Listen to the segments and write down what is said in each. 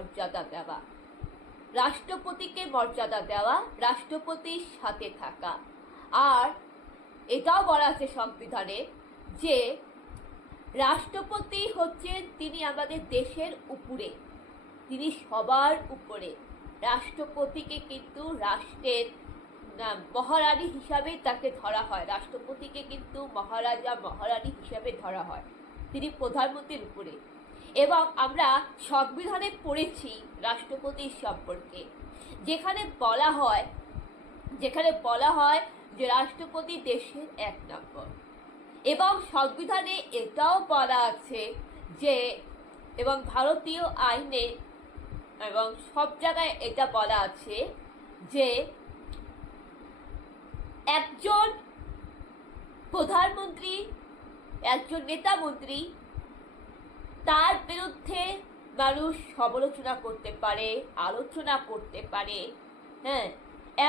মর্যাদা দেওয়া, রাষ্ট্রপতিকে মর্যাদা দেওয়া, রাষ্ট্রপতির সাথে থাকা। আর এটাও বলা আছে সংবিধানে যে রাষ্ট্রপতি হচ্ছেন তিনি আমাদের দেশের উপরে, তিনি সবার উপরে। রাষ্ট্রপতিকে কিন্তু রাষ্ট্রের মহারানী হিসাবে তাকে ধরা হয়, রাষ্ট্রপতিকে কিন্তু মহারাজা মহারানী হিসাবে ধরা হয়, তিনি প্রধানমন্ত্রীর উপরে। এবং আমরা সংবিধানে পড়েছি রাষ্ট্রপতির সম্পর্কে, যেখানে বলা হয় যে রাষ্ট্রপতি দেশের এক নম্বর। এবং সংবিধানে এটাও বলা আছে যে, এবং ভারতীয় আইনে এবং সব জায়গায় এটা বলা আছে যে একজন প্রধানমন্ত্রী, একজন নেতা মন্ত্রী, তার বিরুদ্ধে মানুষ সমালোচনা করতে পারে, আলোচনা করতে পারে। হ্যাঁ,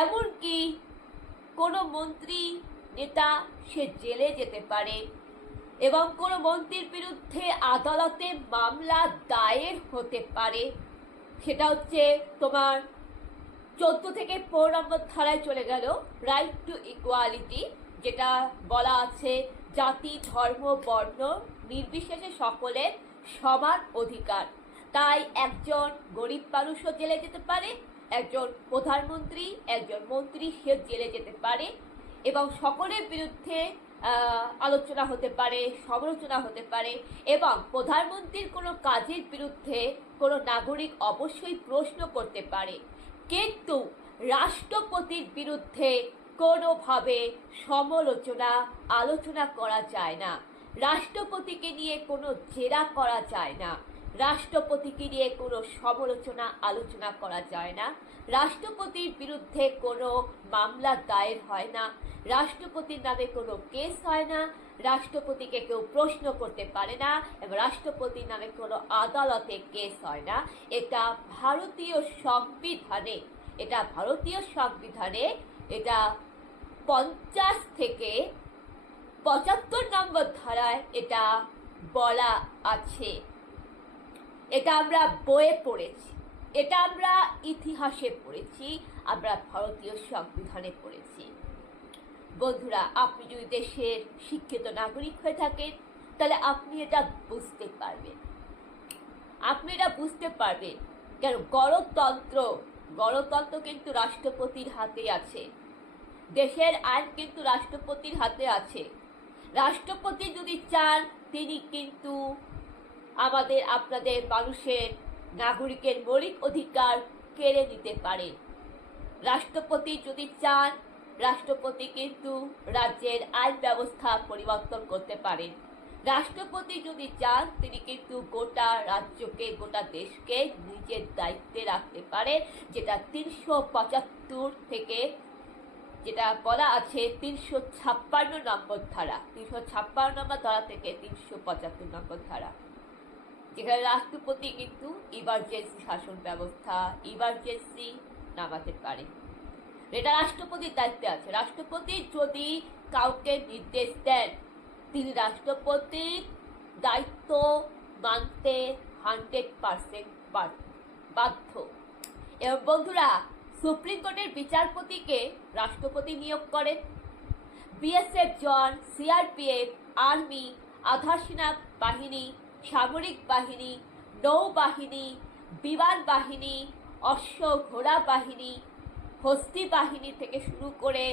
এমনকি কোনো মন্ত্রী নেতা সে জেলে যেতে পারে এবং কোনো মন্ত্রীর বিরুদ্ধে আদালতে মামলা দায়ের হতে পারে। সেটা হচ্ছে তোমার 14 থেকে 15 নম্বর ধারায় চলে গেল, রাইট টু ইকুয়ালিটি, যেটা বলা আছে জাতি ধর্ম বর্ণ নির্বিশেষে সকলের সমান অধিকার। তাই একজন গরিব মানুষও জেলে যেতে পারে, একজন প্রধানমন্ত্রী, একজন মন্ত্রী সে জেলে যেতে পারে এবং সকলের বিরুদ্ধে আলোচনা হতে পারে, সমালোচনা হতে পারে। এবং প্রধানমন্ত্রীর কোনো কাজের বিরুদ্ধে কোনো নাগরিক অবশ্যই প্রশ্ন করতে পারে, কিন্তু রাষ্ট্রপতির বিরুদ্ধে কোনোভাবে সমালোচনা আলোচনা করা যায় না, রাষ্ট্রপতিকে নিয়ে কোনো জেরা করা যায় না, রাষ্ট্রপতিকে নিয়ে কোনো সমালোচনা আলোচনা করা যায় না, রাষ্ট্রপতির বিরুদ্ধে কোনো মামলা দায়ের হয় না, রাষ্ট্রপতির নামে কোনো কেস হয় না, রাষ্ট্রপতিকে কেউ প্রশ্ন করতে পারে না এবং রাষ্ট্রপতির নামে কোনো আদালতে কেস হয় না। এটা ভারতীয় সংবিধানে, এটা 50 থেকে 75 নম্বর ধারায় এটা বলা আছে। এটা আমরা বইয়ে পড়েছি, এটা আমরা ইতিহাসে পড়েছি, আমরা ভারতীয় সংবিধানে পড়েছি। বন্ধুরা, আপনি যদি দেশের শিক্ষিত নাগরিক হয়ে থাকেন তাহলে আপনি এটা বুঝতে পারবেন, কেন গণতন্ত্র কিন্তু রাষ্ট্রপতির হাতে আছে, দেশের আইন কিন্তু রাষ্ট্রপতির হাতে আছে। রাষ্ট্রপতি যদি চান তিনি কিন্তু আপনাদের মানুষের নাগরিকের মৌলিক অধিকার কেড়ে নিতে পারেন। রাষ্ট্রপতি যদি চান, রাষ্ট্রপতি কিন্তু রাজ্যের আইন ব্যবস্থা পরিবর্তন করতে পারেন। রাষ্ট্রপতি যদি চান তিনি কিন্তু গোটা রাজ্যকে, গোটা দেশকে নিজের দায়িত্বে রাখতে পারেন, যেটা 375 থেকে, যেটা বলা আছে 356 নম্বর ধারা, 356 নম্বর ধারা থেকে 375 নম্বর ধারা, যেখানে রাষ্ট্রপতি কিন্তু ইমার্জেন্সি শাসন ব্যবস্থা, ইমার্জেন্সি নামাতে পারে। এটা রাষ্ট্রপতির দায়িত্বে আছে। রাষ্ট্রপতি যদি কাউকে নির্দেশ দেন, তিনি রাষ্ট্রপতির দায়িত্ব মানতে 100% বাধ্য। এবং বন্ধুরা, সুপ্রিম কোর্টের বিচারপতিকে রাষ্ট্রপতি নিয়োগ করেন। বিএসএফ জওয়ান, সিআরপিএফ, আর্মি, আধা সেনা বাহিনী, সামরিক বাহিনী, নৌবাহিনী, বিমান বাহিনী, অশ্ব ঘোড়া বাহিনী, হস্তি বাহিনী থেকে শুরু করে,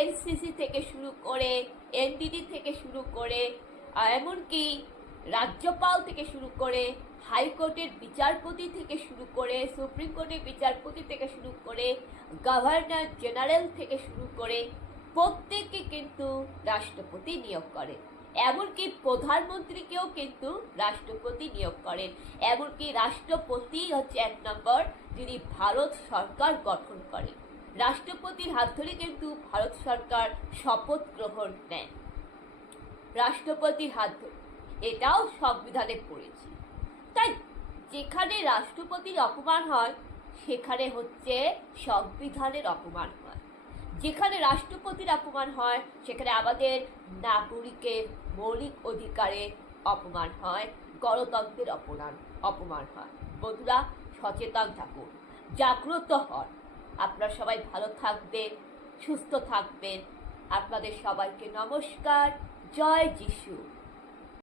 এনসিসি থেকে শুরু করে, এনডিডি থেকে শুরু করে, এমনকি রাজ্যপাল থেকে শুরু করে, হাইকোর্টের বিচারপতি থেকে শুরু করে, সুপ্রিম কোর্টের বিচারপতি থেকে শুরু করে, গভর্নর জেনারেল থেকে শুরু করে প্রত্যেককে কিন্তু রাষ্ট্রপতি নিয়োগ করে। এমনকি প্রধানমন্ত্রীকেও কিন্তু রাষ্ট্রপতি নিয়োগ করেন। এমনকি রাষ্ট্রপতি হচ্ছে 1 নম্বর, যিনি ভারত সরকার গঠন করেন। রাষ্ট্রপতির হাত ধরে কিন্তু ভারত সরকার শপথ গ্রহণ নেয়, রাষ্ট্রপতির হাত ধরে। এটাও সংবিধানে পড়েছি। তাই যেখানে রাষ্ট্রপতির অপমান হয় সেখানে হচ্ছে সংবিধানের অপমান হয়, যেখানে রাষ্ট্রপতির অপমান হয় সেখানে আমাদের নাগরিকের মৌলিক অধিকারের অপমান হয়, গণতন্ত্রের অপমান হয়। বন্ধুরা, সচেতন থাকুন, জাগ্রত হন। আপনারা সবাই ভালো থাকবেন, সুস্থ থাকবেন। আপনাদের সবাইকে নমস্কার। জয় যিশু।